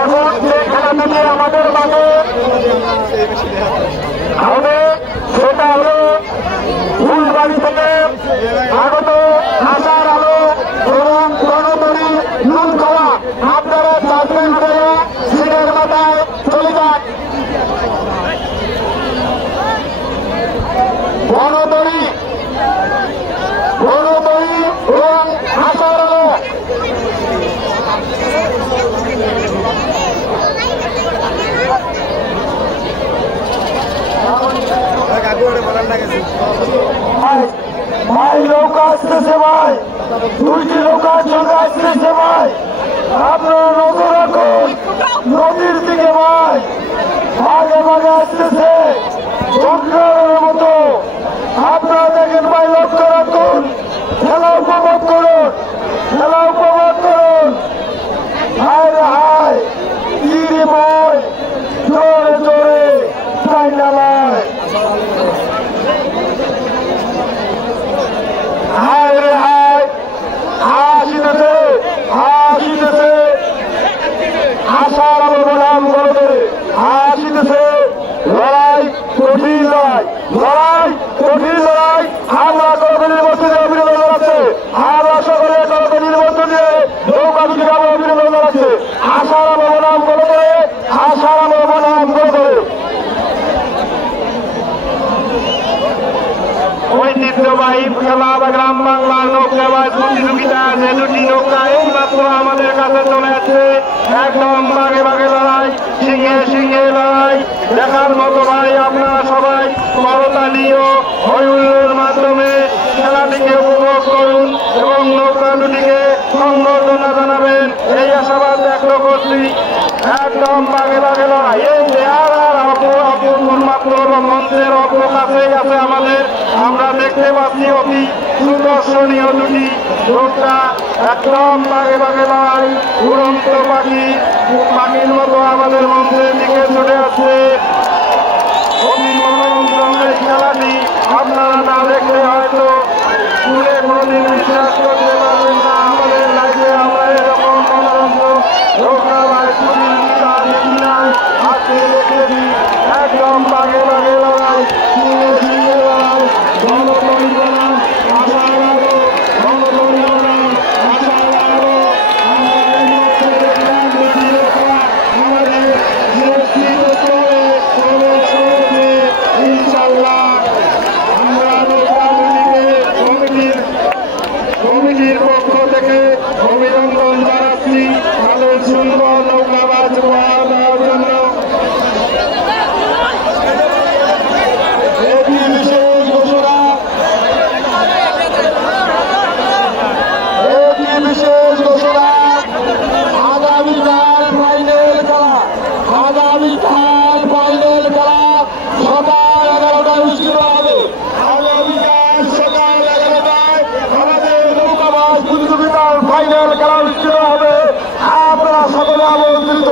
এখন যে খেলাটি আমাদের মাঝে হবে সেটা হলো ফুলবাড়ি থেকে আগত আশার আলো এবং গণতরী নুন খাওয়া। আপনারা চাপবেন করে সিটের মাথায় চলে যান। গণতরী এবং আশার আলো ভাই নৌকা আসতেছে, ভাই দুইটি নৌকা চলে আসতেছে, ভাই আপনারা নজর রাখুন নদীর দিকে। ভাই ভাগে ভাগে আসতেছে চক্রের মতো। আপনারা দেখেন ভাই, লক্ষ্য রাখুন, খেলা উপভোগ করুন, খেলা উপভোগ করুন। হায় রে হায় কি রে ভাই, জোরে জোরে তাই না ভাই, হায় রে হায় আসিতেছে আসিতেছে আশার আলো বনাম গণতরী আসিতেছে। লড়াই কঠিন লড়াই, লড়াই কঠিন লড়াই। আমরা গণতন্ত্রের মধ্যে দিয়ে অভিনন্দন জানাচ্ছে, আমরা সকলে গণতন্ত্রের মধ্যে দিয়ে নৌকা দুটিকে আমরা অভিনন্দন জানাচ্ছে। আশার আলো বনাম গণতরী, আশার আলো বনাম গণতরী। ঐতিহ্যবাহী খেলা বা গ্রাম বাংলার নৌকাবাজ প্রতিযোগিতা, যে দুটি নৌকা এইমাত্র আমাদের কাছে চলে আসছে। একদম বাগে বাগে লড়াই, সিংহে সিংহে লড়াই দেখার মতো। ভাই আপনারা সবাই করতালি ও হৈহুল্লোর মাধ্যমে খেলাটিকে উপভোগ করুন এবং নৌকা দুটিকে সংবর্ধনা জানাবেন, এই আশাবাদ ব্যক্ত করছি। একদম বাগে বাগে লড়াই, এই আর মাত্র মঞ্চের অল্প কাছেই আছে আমাদের। আমরা দেখতে পাচ্ছি অতি সুদর্শনীয় দুটি নৌকা একদম বাগে বাগে লড়াই। উড়ন্ত পাখির মতো আমাদের মঞ্চের দিকে ছুটে আসছে। অতি মনোরঞ্জন এই খেলাটি আপনারা না দেখলে হয়তো স্কুলে কোনোদিন বিশ্বাস করতে পারবেন না। আমাদের লাইফে আমরা এরকম মনোরঞ্জন নৌকা বা প্রতিযোগিতা দেখি নাই, আজকে দেখেছি। একদম বাগে বাগে লড়াই, সিংহে সিংহে লড়াই, গণতন্ত্রী লড়াই, আশার আলো, গণতন্ত্রী লড়াই, আশার আলো। আমাদের মধ্যে দেখলাম দুটি নৌকা আমাদের নেতৃত্ব করে ইনশাল্লাহ আমরা নৌকাগুলিকে কমিটির পক্ষ থেকে অভিনন্দন জানাচ্ছি তাদের সুন্দর নৌকাবাজ উপহার দেওয়ার জন্য। বিশেষ ঘোষণা আগামীকাল ফাইনাল খেলা, আগামীকাল ফাইনাল খেলা সকাল 11টায় অনুষ্ঠিত হবে। আগামীকাল সকাল 11টায় আমাদের নৌকাবাজ প্রতিযোগিতার ফাইনাল খেলা অনুষ্ঠিত হবে। আপনারা সকলে আমন্ত্রিত।